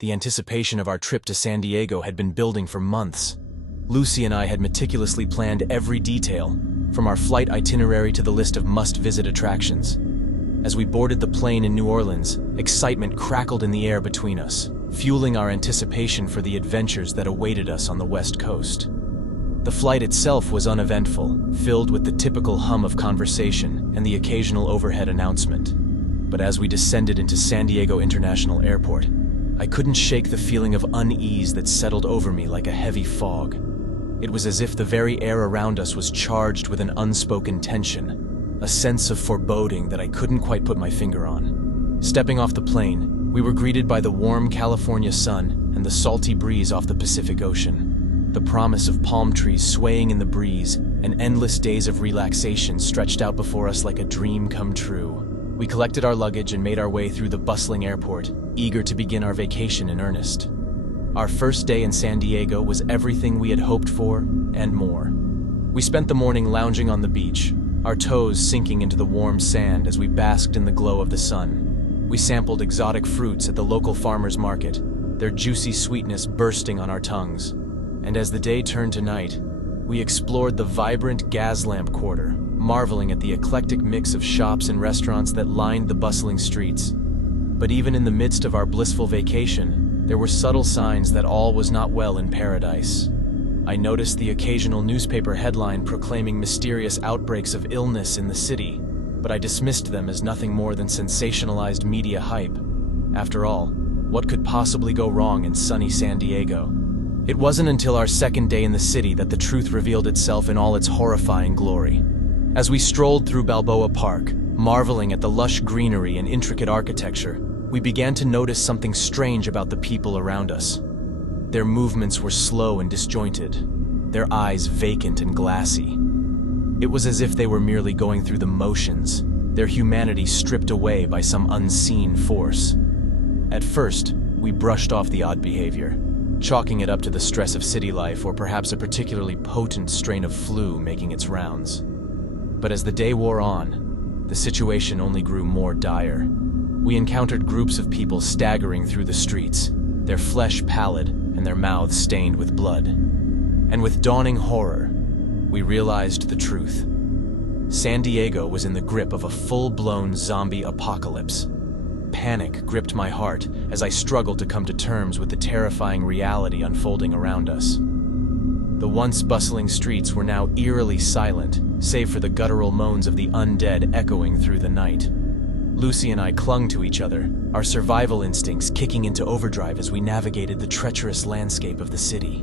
The anticipation of our trip to San Diego had been building for months. Lucy and I had meticulously planned every detail, from our flight itinerary to the list of must-visit attractions. As we boarded the plane in New Orleans, excitement crackled in the air between us, fueling our anticipation for the adventures that awaited us on the West Coast. The flight itself was uneventful, filled with the typical hum of conversation and the occasional overhead announcement. But as we descended into San Diego International Airport, I couldn't shake the feeling of unease that settled over me like a heavy fog. It was as if the very air around us was charged with an unspoken tension, a sense of foreboding that I couldn't quite put my finger on. Stepping off the plane, we were greeted by the warm California sun and the salty breeze off the Pacific Ocean. The promise of palm trees swaying in the breeze and endless days of relaxation stretched out before us like a dream come true. We collected our luggage and made our way through the bustling airport, eager to begin our vacation in earnest. Our first day in San Diego was everything we had hoped for and more. We spent the morning lounging on the beach, our toes sinking into the warm sand as we basked in the glow of the sun. We sampled exotic fruits at the local farmers market, their juicy sweetness bursting on our tongues. And as the day turned to night, we explored the vibrant gas lamp quarter, marveling at the eclectic mix of shops and restaurants that lined the bustling streets. But even in the midst of our blissful vacation, there were subtle signs that all was not well in paradise. I noticed the occasional newspaper headline proclaiming mysterious outbreaks of illness in the city, but I dismissed them as nothing more than sensationalized media hype. After all, what could possibly go wrong in sunny San Diego? It wasn't until our second day in the city that the truth revealed itself in all its horrifying glory. As we strolled through Balboa Park, marveling at the lush greenery and intricate architecture, we began to notice something strange about the people around us. Their movements were slow and disjointed, their eyes vacant and glassy. It was as if they were merely going through the motions, their humanity stripped away by some unseen force. At first, we brushed off the odd behavior, chalking it up to the stress of city life or perhaps a particularly potent strain of flu making its rounds. But as the day wore on, the situation only grew more dire. We encountered groups of people staggering through the streets, their flesh pallid and their mouths stained with blood. And with dawning horror, we realized the truth. San Diego was in the grip of a full-blown zombie apocalypse. Panic gripped my heart as I struggled to come to terms with the terrifying reality unfolding around us. The once bustling streets were now eerily silent, save for the guttural moans of the undead echoing through the night. Lucy and I clung to each other, our survival instincts kicking into overdrive as we navigated the treacherous landscape of the city.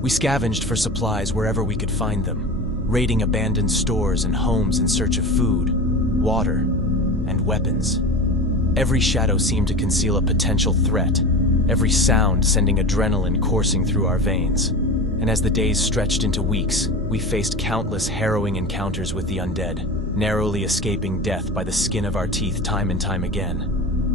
We scavenged for supplies wherever we could find them, raiding abandoned stores and homes in search of food, water, and weapons. Every shadow seemed to conceal a potential threat, every sound sending adrenaline coursing through our veins. And as the days stretched into weeks, we faced countless harrowing encounters with the undead, narrowly escaping death by the skin of our teeth time and time again.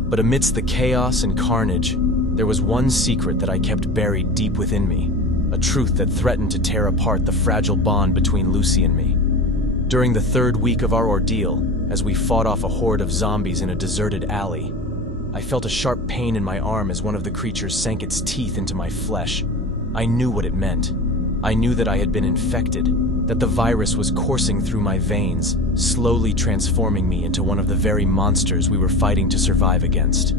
But amidst the chaos and carnage, there was one secret that I kept buried deep within me, a truth that threatened to tear apart the fragile bond between Lucy and me. During the third week of our ordeal, as we fought off a horde of zombies in a deserted alley, I felt a sharp pain in my arm as one of the creatures sank its teeth into my flesh. I knew what it meant. I knew that I had been infected, that the virus was coursing through my veins, slowly transforming me into one of the very monsters we were fighting to survive against.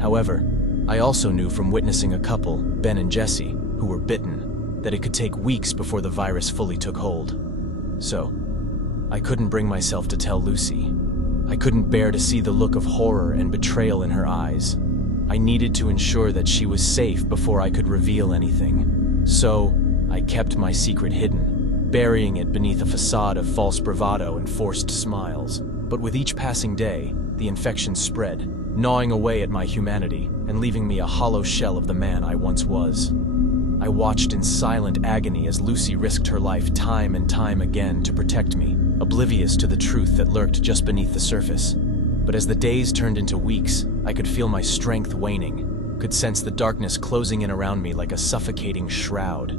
However, I also knew from witnessing a couple, Ben and Jesse, who were bitten, that it could take weeks before the virus fully took hold. So, I couldn't bring myself to tell Lucy. I couldn't bear to see the look of horror and betrayal in her eyes. I needed to ensure that she was safe before I could reveal anything. So, I kept my secret hidden, burying it beneath a facade of false bravado and forced smiles. But with each passing day, the infection spread, gnawing away at my humanity and leaving me a hollow shell of the man I once was. I watched in silent agony as Lucy risked her life time and time again to protect me, oblivious to the truth that lurked just beneath the surface. But as the days turned into weeks, I could feel my strength waning, could sense the darkness closing in around me like a suffocating shroud.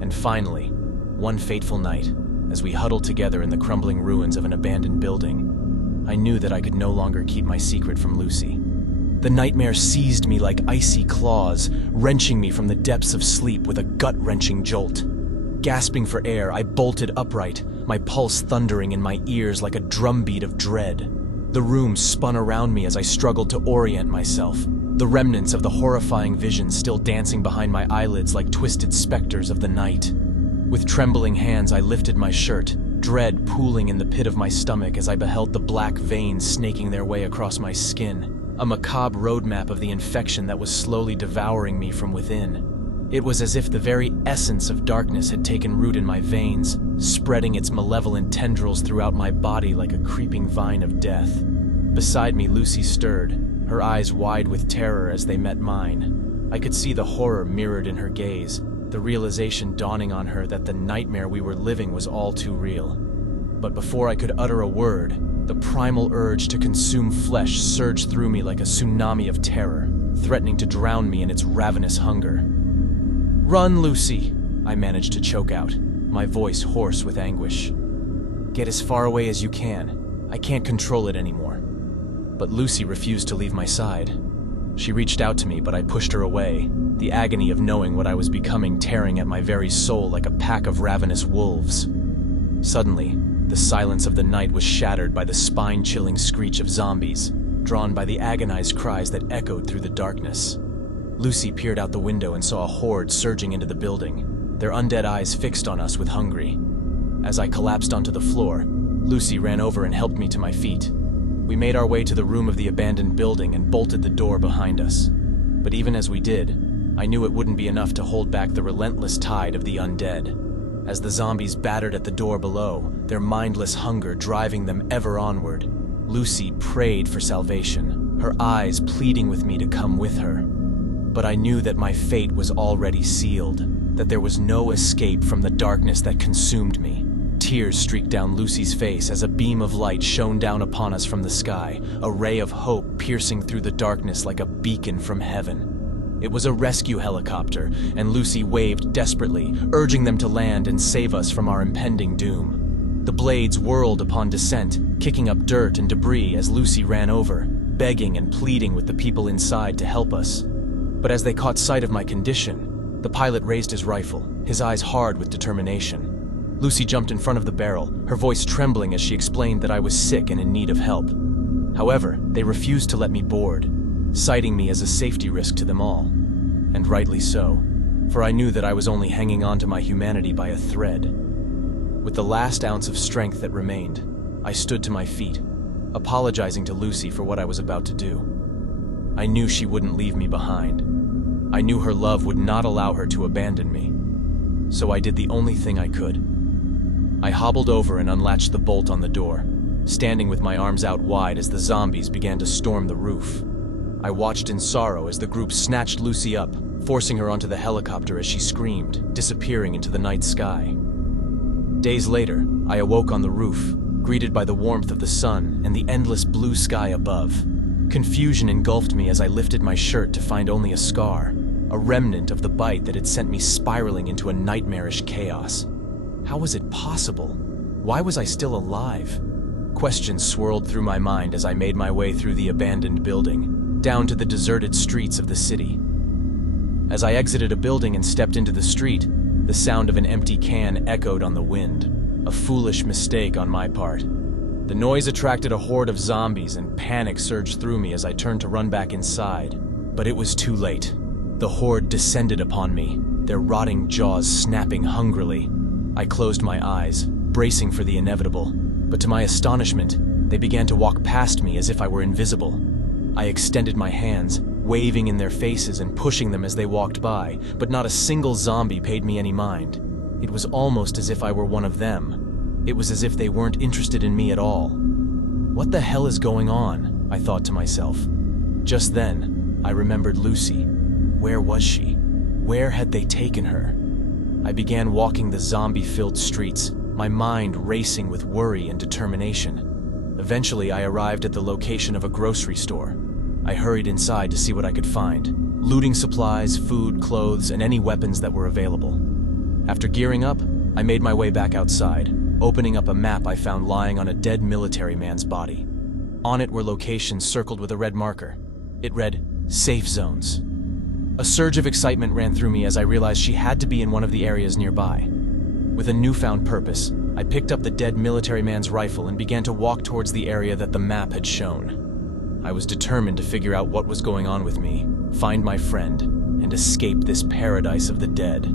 And finally, one fateful night, as we huddled together in the crumbling ruins of an abandoned building, I knew that I could no longer keep my secret from Lucy. The nightmare seized me like icy claws, wrenching me from the depths of sleep with a gut-wrenching jolt. Gasping for air, I bolted upright, my pulse thundering in my ears like a drumbeat of dread. The room spun around me as I struggled to orient myself, the remnants of the horrifying vision still dancing behind my eyelids like twisted specters of the night. With trembling hands, I lifted my shirt, dread pooling in the pit of my stomach as I beheld the black veins snaking their way across my skin, a macabre roadmap of the infection that was slowly devouring me from within. It was as if the very essence of darkness had taken root in my veins, spreading its malevolent tendrils throughout my body like a creeping vine of death. Beside me, Lucy stirred, her eyes wide with terror as they met mine. I could see the horror mirrored in her gaze, the realization dawning on her that the nightmare we were living was all too real. But before I could utter a word, the primal urge to consume flesh surged through me like a tsunami of terror, threatening to drown me in its ravenous hunger. "Run, Lucy," I managed to choke out, my voice hoarse with anguish. "Get as far away as you can. I can't control it anymore." But Lucy refused to leave my side. She reached out to me, but I pushed her away, the agony of knowing what I was becoming tearing at my very soul like a pack of ravenous wolves. Suddenly, the silence of the night was shattered by the spine-chilling screech of zombies, drawn by the agonized cries that echoed through the darkness. Lucy peered out the window and saw a horde surging into the building, their undead eyes fixed on us with hungry. As I collapsed onto the floor, Lucy ran over and helped me to my feet. We made our way to the room of the abandoned building and bolted the door behind us. But even as we did, I knew it wouldn't be enough to hold back the relentless tide of the undead. As the zombies battered at the door below, their mindless hunger driving them ever onward, Lucy prayed for salvation, her eyes pleading with me to come with her. But I knew that my fate was already sealed, that there was no escape from the darkness that consumed me. Tears streaked down Lucy's face as a beam of light shone down upon us from the sky, a ray of hope piercing through the darkness like a beacon from heaven. It was a rescue helicopter, and Lucy waved desperately, urging them to land and save us from our impending doom. The blades whirled upon descent, kicking up dirt and debris as Lucy ran over, begging and pleading with the people inside to help us. But as they caught sight of my condition, the pilot raised his rifle, his eyes hard with determination. Lucy jumped in front of the barrel, her voice trembling as she explained that I was sick and in need of help. However, they refused to let me board, citing me as a safety risk to them all. And rightly so, for I knew that I was only hanging on to my humanity by a thread. With the last ounce of strength that remained, I stood to my feet, apologizing to Lucy for what I was about to do. I knew she wouldn't leave me behind. I knew her love would not allow her to abandon me. So I did the only thing I could. I hobbled over and unlatched the bolt on the door, standing with my arms out wide as the zombies began to storm the roof. I watched in sorrow as the group snatched Lucy up, forcing her onto the helicopter as she screamed, disappearing into the night sky. Days later, I awoke on the roof, greeted by the warmth of the sun and the endless blue sky above. Confusion engulfed me as I lifted my shirt to find only a scar, a remnant of the bite that had sent me spiraling into a nightmarish chaos. How was it possible? Why was I still alive? Questions swirled through my mind as I made my way through the abandoned building, down to the deserted streets of the city. As I exited a building and stepped into the street, the sound of an empty can echoed on the wind, a foolish mistake on my part. The noise attracted a horde of zombies and panic surged through me as I turned to run back inside. But it was too late. The horde descended upon me, their rotting jaws snapping hungrily. I closed my eyes, bracing for the inevitable, but to my astonishment, they began to walk past me as if I were invisible. I extended my hands, waving in their faces and pushing them as they walked by, but not a single zombie paid me any mind. It was almost as if I were one of them. It was as if they weren't interested in me at all. What the hell is going on? I thought to myself. Just then, I remembered Lucy. Where was she? Where had they taken her? I began walking the zombie-filled streets, my mind racing with worry and determination. Eventually, I arrived at the location of a grocery store. I hurried inside to see what I could find, looting supplies, food, clothes, and any weapons that were available. After gearing up, I made my way back outside, opening up a map I found lying on a dead military man's body. On it were locations circled with a red marker. It read, "Safe zones." A surge of excitement ran through me as I realized she had to be in one of the areas nearby. With a newfound purpose, I picked up the dead military man's rifle and began to walk towards the area that the map had shown. I was determined to figure out what was going on with me, find my friend, and escape this paradise of the dead.